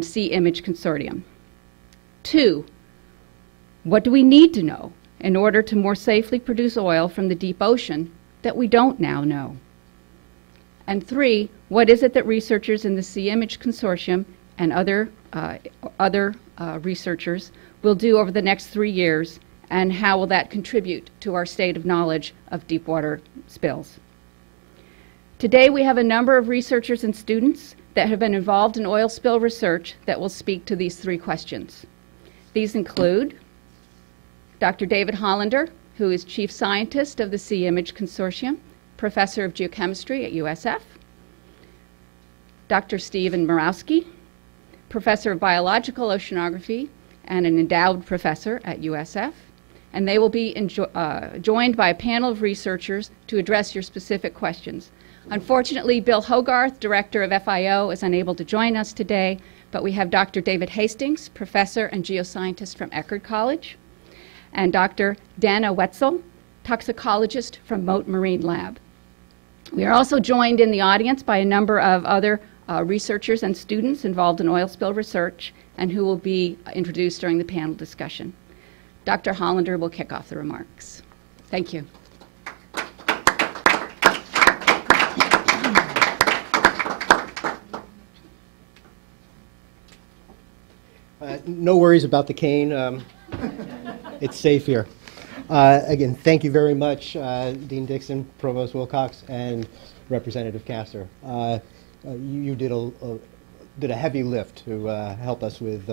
Sea Image Consortium. 2, what do we need to know in order to more safely produce oil from the deep ocean that we don't now know? And 3, what is it that researchers in the Sea Image Consortium and other researchers will do over the next 3 years, and how will that contribute to our state of knowledge of deep water spills? Today we have a number of researchers and students that have been involved in oil spill research that will speak to these 3 questions. These include Dr. David Hollander, who is Chief Scientist of the Sea Image Consortium, Professor of Geochemistry at USF, Dr. Stephen Murawski, Professor of Biological Oceanography and an endowed professor at USF, and they will be joined by a panel of researchers to address your specific questions. Unfortunately, Bill Hogarth, Director of FIO, is unable to join us today, but we have Dr. David Hastings, Professor and Geoscientist from Eckerd College, and Dr. Dana Wetzel, Toxicologist from Mote Marine Lab. We are also joined in the audience by a number of other researchers and students involved in oil spill research and who will be introduced during the panel discussion. Dr. Hollander will kick off the remarks. Thank you. No worries about the cane. It's safe here. Again, thank you very much, Dean Dixon, Provost Wilcox, and Representative Castor. You did a heavy lift to help us with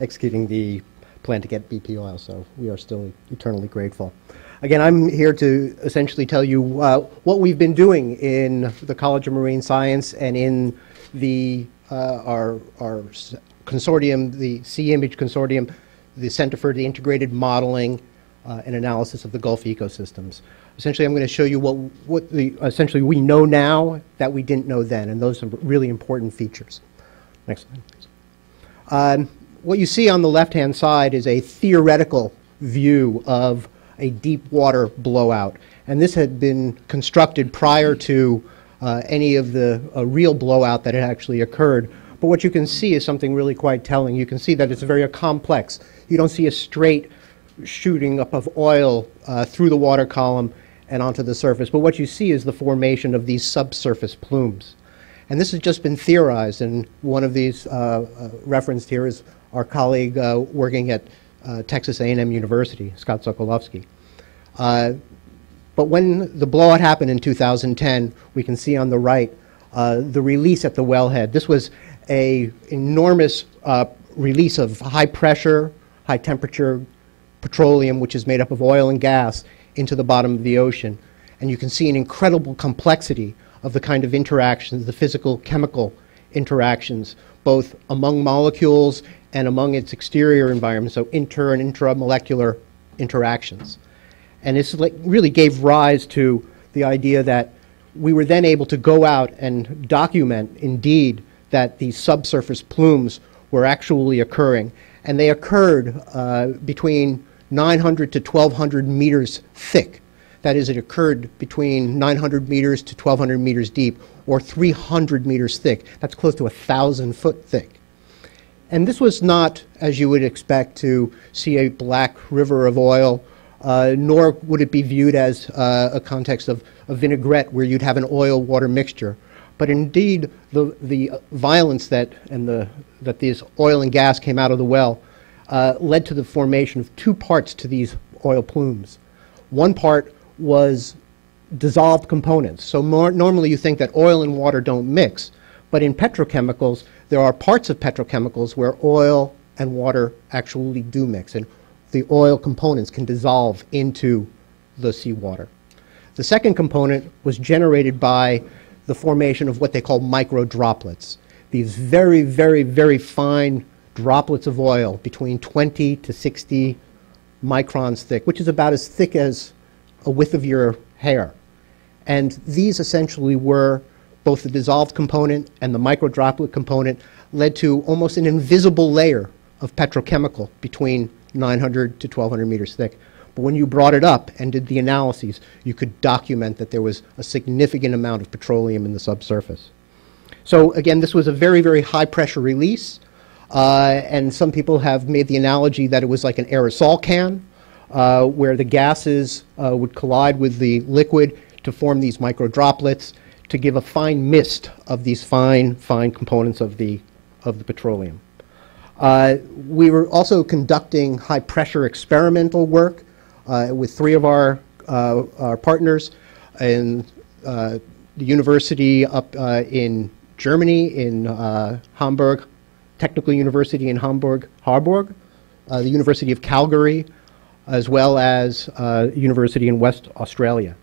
executing the plan to get BP oil, so we are still eternally grateful. Again, I'm here to essentially tell you what we've been doing in the College of Marine Science and in the our consortium, the Sea Image Consortium, the Center for the Integrated Modeling and Analysis of the Gulf Ecosystems. Essentially, I'm going to show you what essentially we know now that we didn't know then, and those are really important features. Next slide, please. What you see on the left-hand side is a theoretical view of a deep water blowout, and this had been constructed prior to any of the real blowout that had actually occurred. But what you can see is something really quite telling. You can see that it's very complex. You don't see a straight shooting up of oil through the water column and onto the surface, but what you see is the formation of these subsurface plumes. And this has just been theorized, and one of these referenced here is our colleague working at Texas A&M University, Scott Sokolowski. But when the blowout happened in 2010, we can see on the right the release at the wellhead. This was an enormous release of high pressure, high temperature petroleum, which is made up of oil and gas, into the bottom of the ocean. And you can see an incredible complexity of the kind of interactions, the physical chemical interactions, both among molecules and among its exterior environment, so inter and intramolecular interactions. And this really gave rise to the idea that we were then able to go out and document, indeed, that these subsurface plumes were actually occurring. And they occurred between 900 to 1,200 meters thick. That is, it occurred between 900 meters to 1,200 meters deep, or 300 meters thick. That's close to 1,000 foot thick. And this was not, as you would expect, to see a black river of oil, nor would it be viewed as a context of a vinaigrette where you'd have an oil-water mixture. But indeed, the violence that these oil and gas came out of the well led to the formation of 2 parts to these oil plumes. One part was dissolved components. So normally you think that oil and water don't mix, but in petrochemicals, there are parts of petrochemicals where oil and water actually do mix, and the oil components can dissolve into the seawater. The second component was generated by the formation of what they call micro droplets. These very, very, very fine droplets of oil between 20 to 60 microns thick, which is about as thick as a width of your hair. And these essentially were both the dissolved component and the micro droplet component led to almost an invisible layer of petrochemical between 900 to 1,200 meters thick. But when you brought it up and did the analyses, you could document that there was a significant amount of petroleum in the subsurface. So again, this was a very, very high pressure release. And some people have made the analogy that it was like an aerosol can, where the gases would collide with the liquid to form these micro droplets to give a fine mist of these fine components of the petroleum. We were also conducting high-pressure experimental work with 3 of our partners in the university up in Germany, in Hamburg, Technical University in Hamburg, the University of Calgary, as well as University in West Australia.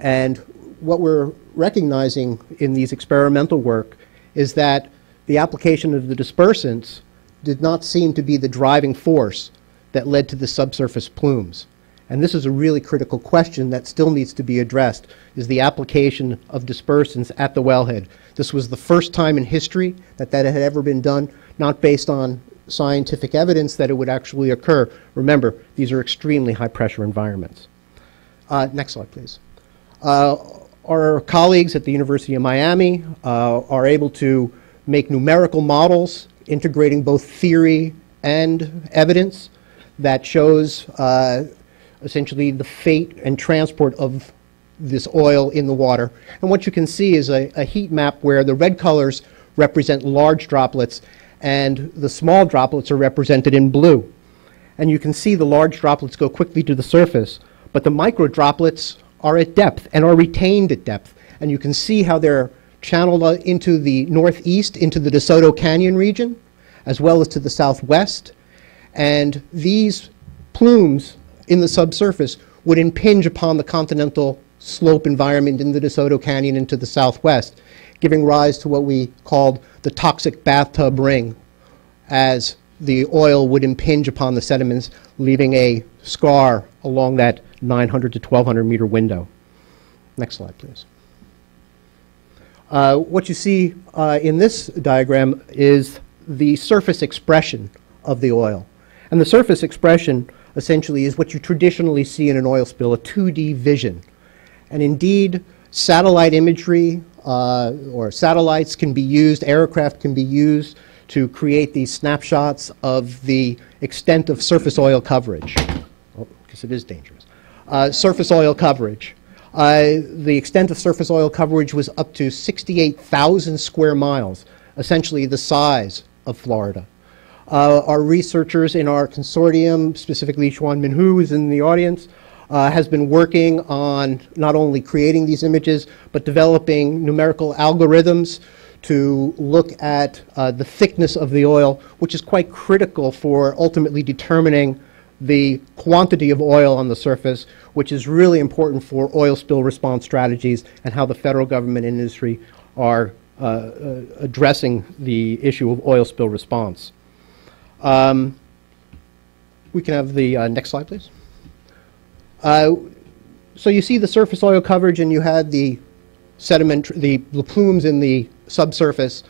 And what we're recognizing in these experimental work is that the application of the dispersants did not seem to be the driving force that led to the subsurface plumes. And this is a really critical question that still needs to be addressed, is the application of dispersants at the wellhead. This was the first time in history that that had ever been done, not based on scientific evidence that it would actually occur. Remember, these are extremely high-pressure environments. Next slide, please. Our colleagues at the University of Miami are able to make numerical models integrating both theory and evidence that shows essentially the fate and transport of this oil in the water. And what you can see is a heat map where the red colors represent large droplets and the small droplets are represented in blue. And you can see the large droplets go quickly to the surface, but the micro droplets are at depth and are retained at depth. And you can see how they're channeled into the northeast, into the DeSoto Canyon region, as well as to the southwest. And these plumes in the subsurface would impinge upon the continental slope environment in the DeSoto Canyon into the southwest, giving rise to what we called the toxic bathtub ring, as the oil would impinge upon the sediments, leaving a scar along that 900 to 1,200 meter window. Next slide, please. What you see in this diagram is the surface expression of the oil. And the surface expression essentially is what you traditionally see in an oil spill, a 2D vision. And indeed, satellite imagery or satellites can be used, aircraft can be used to create these snapshots of the extent of surface oil coverage. Oh, because it is dangerous. Surface oil coverage. The extent of surface oil coverage was up to 68,000 square miles, essentially the size of Florida. Our researchers in our consortium, specifically Xuan Minhu, who is in the audience, has been working on not only creating these images, but developing numerical algorithms to look at the thickness of the oil, which is quite critical for ultimately determining the quantity of oil on the surface, which is really important for oil spill response strategies and how the federal government and industry are addressing the issue of oil spill response. We can have the next slide, please. So you see the surface oil coverage, and you had the sediment, the plumes in the subsurface.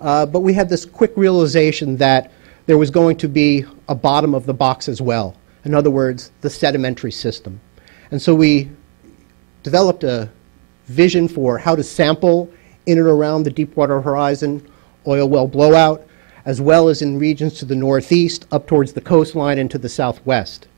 But we had this quick realization that there was going to be a bottom of the box as well. In other words, the sedimentary system. And so we developed a vision for how to sample in and around the Deepwater Horizon oil well blowout, as well as in regions to the northeast, up towards the coastline, and to the southwest.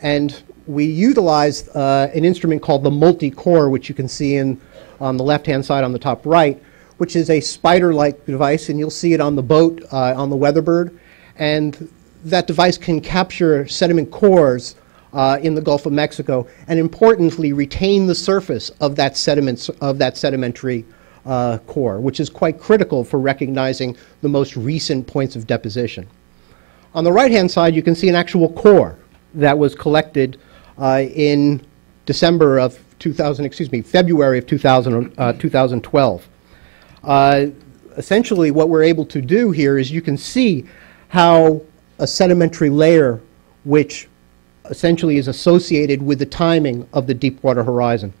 And we utilized an instrument called the multi-core, which you can see on the left-hand side on the top right, which is a spider-like device, and you'll see it on the boat, on the Weatherbird. And that device can capture sediment cores in the Gulf of Mexico, and importantly, retain the surface of that sedimentary core, which is quite critical for recognizing the most recent points of deposition. On the right-hand side, you can see an actual core that was collected in February of 2012. Essentially, what we're able to do here is you can see how a sedimentary layer, which essentially is associated with the timing of the Deepwater Horizon.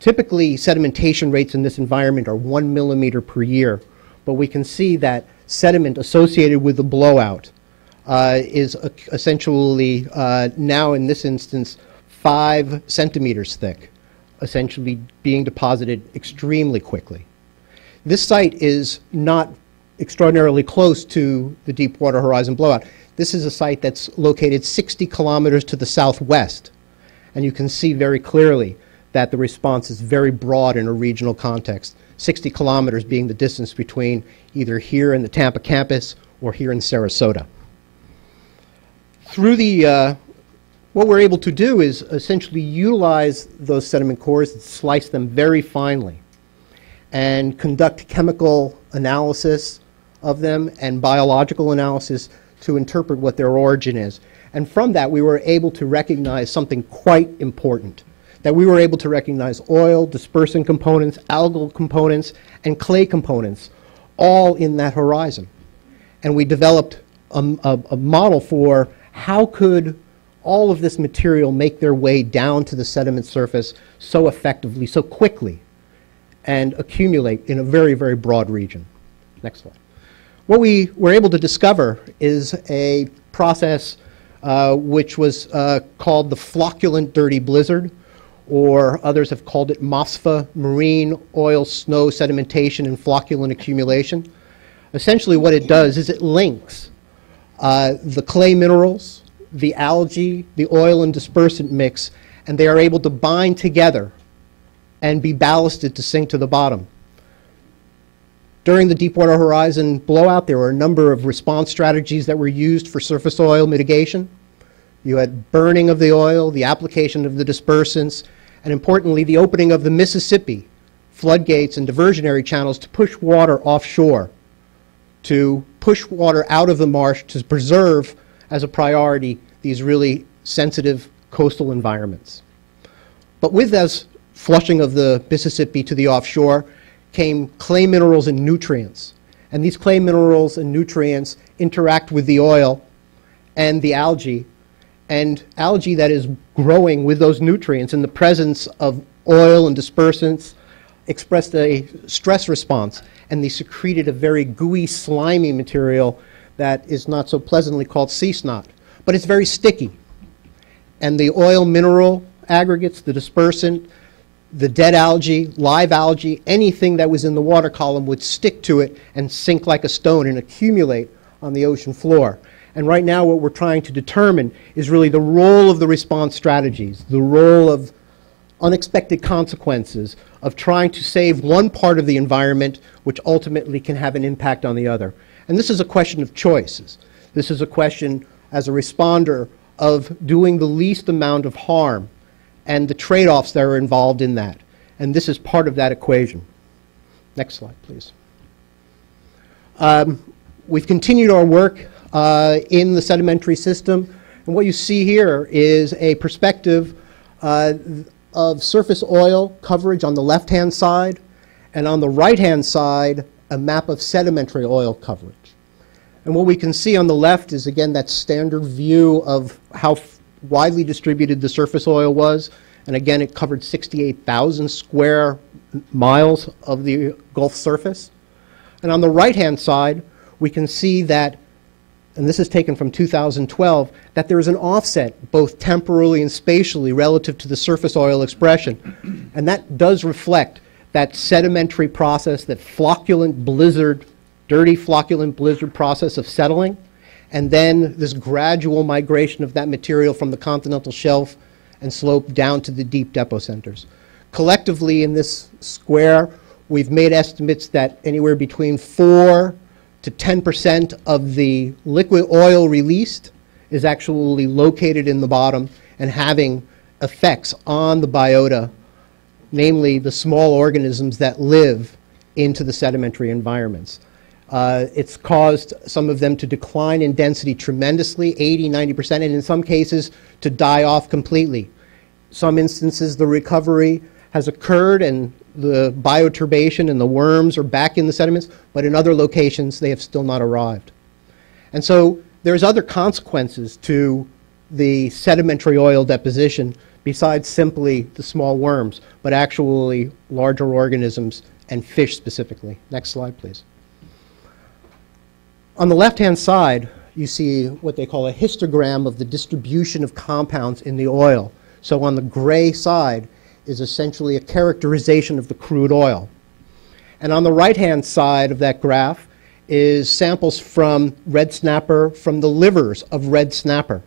Typically, sedimentation rates in this environment are 1 millimeter per year, but we can see that sediment associated with the blowout is essentially now in this instance 5 centimeters thick, essentially being deposited extremely quickly. This site is not extraordinarily close to the Deepwater Horizon blowout. This is a site that's located 60 kilometers to the southwest. And you can see very clearly that the response is very broad in a regional context, 60 kilometers being the distance between either here in the Tampa campus or here in Sarasota. Through the, what we're able to do is essentially utilize those sediment cores and slice them very finely and conduct chemical analysis of them and biological analysis to interpret what their origin is. And from that, we were able to recognize something quite important, that we were able to recognize oil, dispersant components, algal components, and clay components, all in that horizon. And we developed a model for how could all of this material make their way down to the sediment surface so effectively, so quickly, and accumulate in a very, very broad region. Next slide. What we were able to discover is a process which was called the flocculent dirty blizzard, or others have called it MOSFA, marine oil snow sedimentation and flocculent accumulation. Essentially what it does is it links the clay minerals, the algae, the oil and dispersant mix, and they are able to bind together and be ballasted to sink to the bottom. During the Deepwater Horizon blowout, there were a number of response strategies that were used for surface oil mitigation. You had burning of the oil, the application of the dispersants, and importantly, the opening of the Mississippi floodgates and diversionary channels to push water offshore, to push water out of the marsh to preserve, as a priority, these really sensitive coastal environments. But with this flushing of the Mississippi to the offshore came clay minerals and nutrients. And these clay minerals and nutrients interact with the oil and the algae, and algae that is growing with those nutrients in the presence of oil and dispersants expressed a stress response, and they secreted a very gooey, slimy material that is not so pleasantly called sea snot, but it's very sticky. And the oil mineral aggregates, the dispersant, the dead algae, live algae, anything that was in the water column would stick to it and sink like a stone and accumulate on the ocean floor. And right now what we're trying to determine is really the role of the response strategies, the role of unexpected consequences of trying to save one part of the environment which ultimately can have an impact on the other. And this is a question of choices. This is a question, as a responder, of doing the least amount of harm and the trade-offs that are involved in that. And this is part of that equation. Next slide, please. We've continued our work in the sedimentary system. And what you see here is a perspective of surface oil coverage on the left-hand side, and on the right-hand side, a map of sedimentary oil coverage. And what we can see on the left is, again, that standard view of how widely distributed the surface oil was. And again, it covered 68,000 square miles of the Gulf surface. And on the right-hand side, we can see that, and this is taken from 2012, that there is an offset, both temporally and spatially, relative to the surface oil expression. And that does reflect that sedimentary process, that flocculent blizzard, dirty flocculent blizzard process of settling, and then this gradual migration of that material from the continental shelf and slope down to the deep depot centers. Collectively in this square, we've made estimates that anywhere between 4 to 10% of the liquid oil released is actually located in the bottom and having effects on the biota, namely the small organisms that live into the sedimentary environments. It's caused some of them to decline in density tremendously, 80, 90%, and in some cases to die off completely. Some instances the recovery has occurred and the bioturbation and the worms are back in the sediments, but in other locations they have still not arrived. And so there's other consequences to the sedimentary oil deposition besides simply the small worms, but actually larger organisms and fish specifically. Next slide, please. On the left-hand side, you see what they call a histogram of the distribution of compounds in the oil. So on the gray side is essentially a characterization of the crude oil. And on the right-hand side of that graph is samples from red snapper, from the livers of red snapper.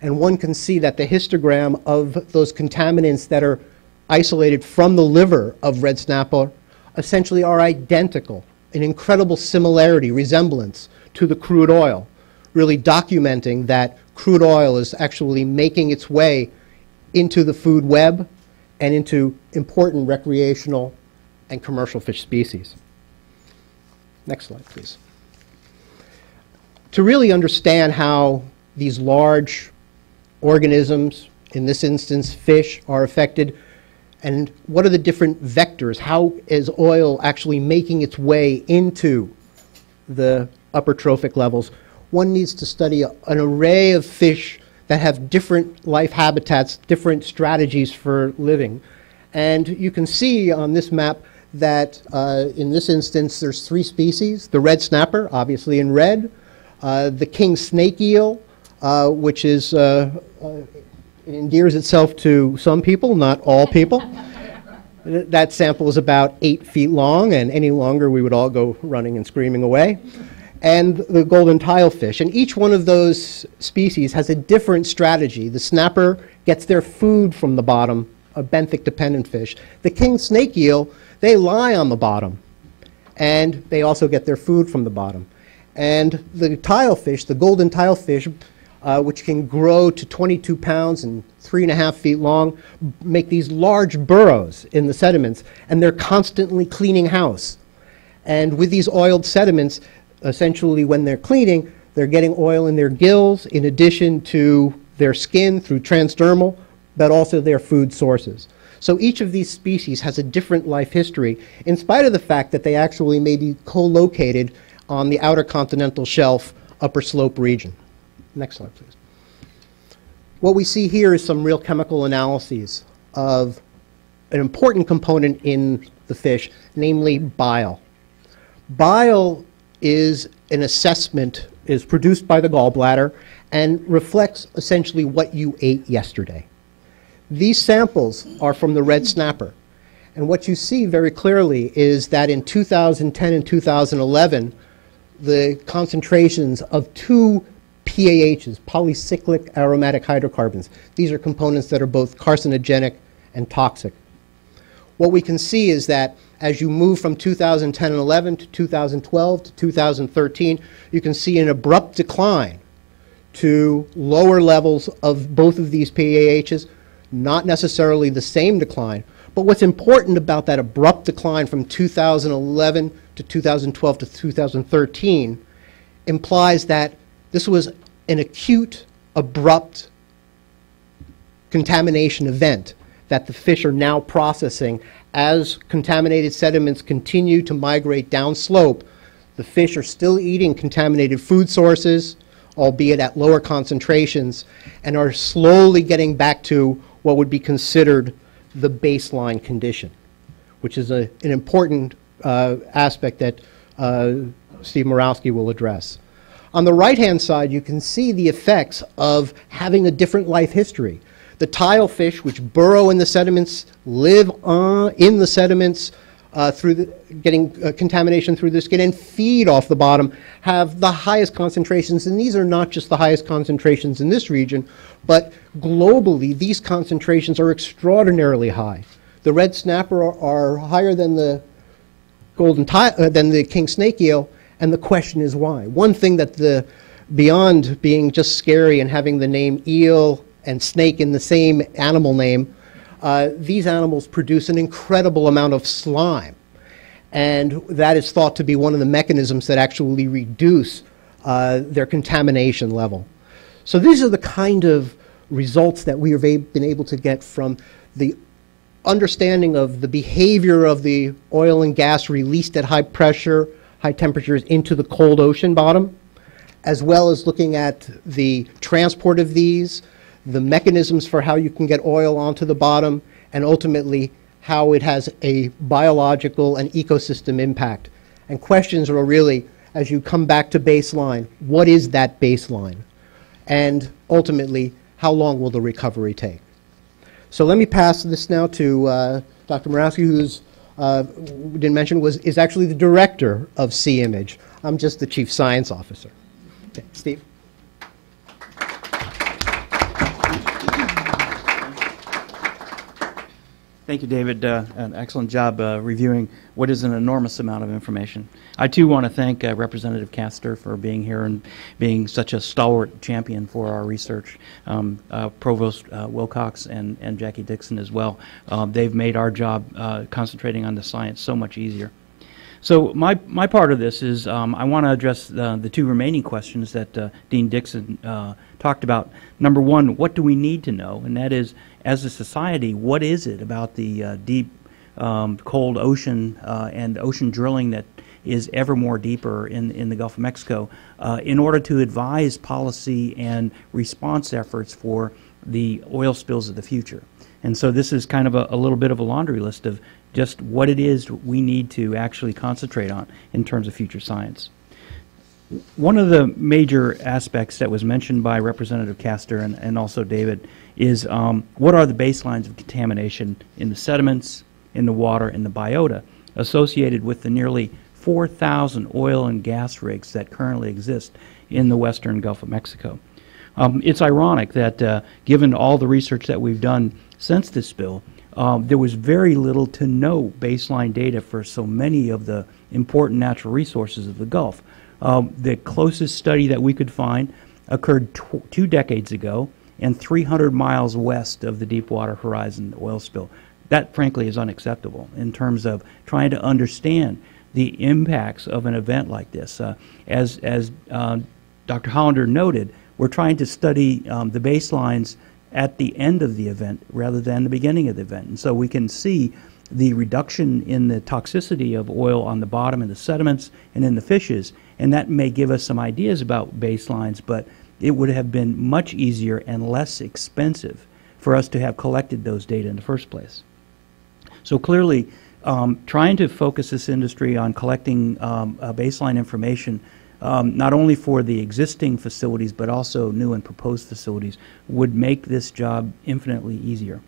And one can see that the histogram of those contaminants that are isolated from the liver of red snapper essentially are identical, an incredible similarity, resemblance to the crude oil, really documenting that crude oil is actually making its way into the food web and into important recreational and commercial fish species. Next slide, please. To really understand how these large organisms, in this instance fish, are affected, and what are the different vectors, how is oil actually making its way into the upper trophic levels, one needs to study an array of fish that have different life habitats, different strategies for living. And you can see on this map that in this instance there's 3 species: the red snapper, obviously in red, the king snake eel, which is endears itself to some people, not all people. That sample is about 8 feet long, and any longer we would all go running and screaming away. And the golden tilefish. And each one of those species has a different strategy. The snapper gets their food from the bottom, a benthic-dependent fish. The king snake eel, they lie on the bottom, and they also get their food from the bottom. And the tilefish, the golden tilefish, which can grow to 22 pounds and 3.5 feet long, make these large burrows in the sediments, and they're constantly cleaning house. And with these oiled sediments, essentially when they're cleaning, they're getting oil in their gills in addition to their skin through transdermal, but also their food sources. So each of these species has a different life history, in spite of the fact that they actually may be co-located on the outer continental shelf, upper slope region. Next slide, please. What we see here is some real chemical analyses of an important component in the fish, namely bile. Bile is an assessment, is produced by the gallbladder, and reflects essentially what you ate yesterday. These samples are from the red snapper. And what you see very clearly is that in 2010 and 2011, the concentrations of 2 PAHs, polycyclic aromatic hydrocarbons. These are components that are both carcinogenic and toxic. What we can see is that as you move from 2010 and 11 to 2012 to 2013, you can see an abrupt decline to lower levels of both of these PAHs, not necessarily the same decline. But what's important about that abrupt decline from 2011 to 2012 to 2013 implies that this was an acute, abrupt contamination event that the fish are now processing. As contaminated sediments continue to migrate downslope, the fish are still eating contaminated food sources, albeit at lower concentrations, and are slowly getting back to what would be considered the baseline condition, which is an important aspect that Steve Morawski will address. On the right-hand side, you can see the effects of having a different life history. The tilefish, which burrow in the sediments, live in the sediments getting contamination through the skin and feed off the bottom, have the highest concentrations. And these are not just the highest concentrations in this region, but globally, these concentrations are extraordinarily high. The red snapper are higher than the than the king snake eel, and the question is why. One thing that beyond being just scary and having the name eel and snake in the same animal name, these animals produce an incredible amount of slime. And that is thought to be one of the mechanisms that actually reduce their contamination level. So these are the kind of results that we have been able to get from the understanding of the behavior of the oil and gas released at high pressure, high temperatures into the cold ocean bottom, as well as looking at the transport of these, the mechanisms for how you can get oil onto the bottom, and ultimately how it has a biological and ecosystem impact. And questions are really, as you come back to baseline, what is that baseline? And ultimately, how long will the recovery take? So let me pass this now to Dr. Morawski, who's, didn't mention, is actually the director of Sea Image. I'm just the chief science officer. Okay, Steve? Thank you, David. An excellent job reviewing what is an enormous amount of information. I, too, want to thank Representative Castor for being here and being such a stalwart champion for our research. Provost Wilcox and Jackie Dixon as well. They've made our job concentrating on the science so much easier. So my part of this is I want to address the two remaining questions that Dean Dixon talked about. Number one, what do we need to know? And that is, as a society, what is it about the deep, cold ocean and ocean drilling that is ever more deeper in the Gulf of Mexico in order to advise policy and response efforts for the oil spills of the future? And so this is kind of a little bit of a laundry list of just what it is we need to actually concentrate on in terms of future science. One of the major aspects that was mentioned by Representative Castor and also David is what are the baselines of contamination in the sediments, in the water, in the biota associated with the nearly 4,000 oil and gas rigs that currently exist in the western Gulf of Mexico. It's ironic that given all the research that we've done since this spill, there was very little to no baseline data for so many of the important natural resources of the Gulf. The closest study that we could find occurred 2 decades ago and 300 miles west of the Deepwater Horizon oil spill. That, frankly, is unacceptable in terms of trying to understand the impacts of an event like this. As Dr. Hollander noted, we're trying to study the baselines at the end of the event rather than the beginning of the event. And so we can see the reduction in the toxicity of oil on the bottom in the sediments and in the fishes, and that may give us some ideas about baselines, but it would have been much easier and less expensive for us to have collected those data in the first place. So clearly, trying to focus this industry on collecting baseline information not only for the existing facilities but also new and proposed facilities would make this job infinitely easier.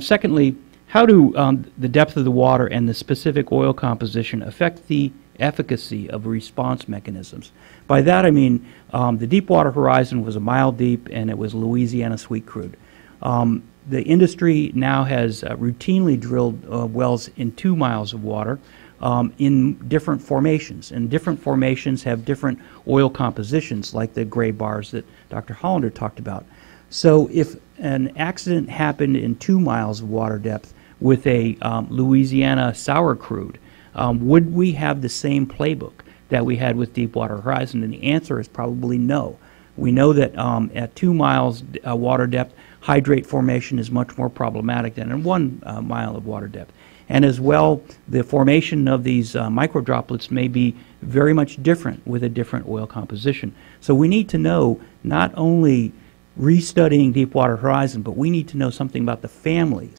Secondly, how do the depth of the water and the specific oil composition affect the efficacy of response mechanisms? By that I mean the Deepwater Horizon was a mile deep and it was Louisiana sweet crude. The industry now has routinely drilled wells in 2 miles of water in different formations, and different formations have different oil compositions, like the gray bars that Dr. Hollander talked about. So if an accident happened in 2 miles of water depth with a Louisiana sour crude, would we have the same playbook that we had with Deepwater Horizon? And the answer is probably no. We know that at 2 miles water depth, hydrate formation is much more problematic than in 1 mile of water depth. And as well, the formation of these microdroplets may be very much different with a different oil composition. So we need to know not only restudying Deepwater Horizon, but we need to know something about the families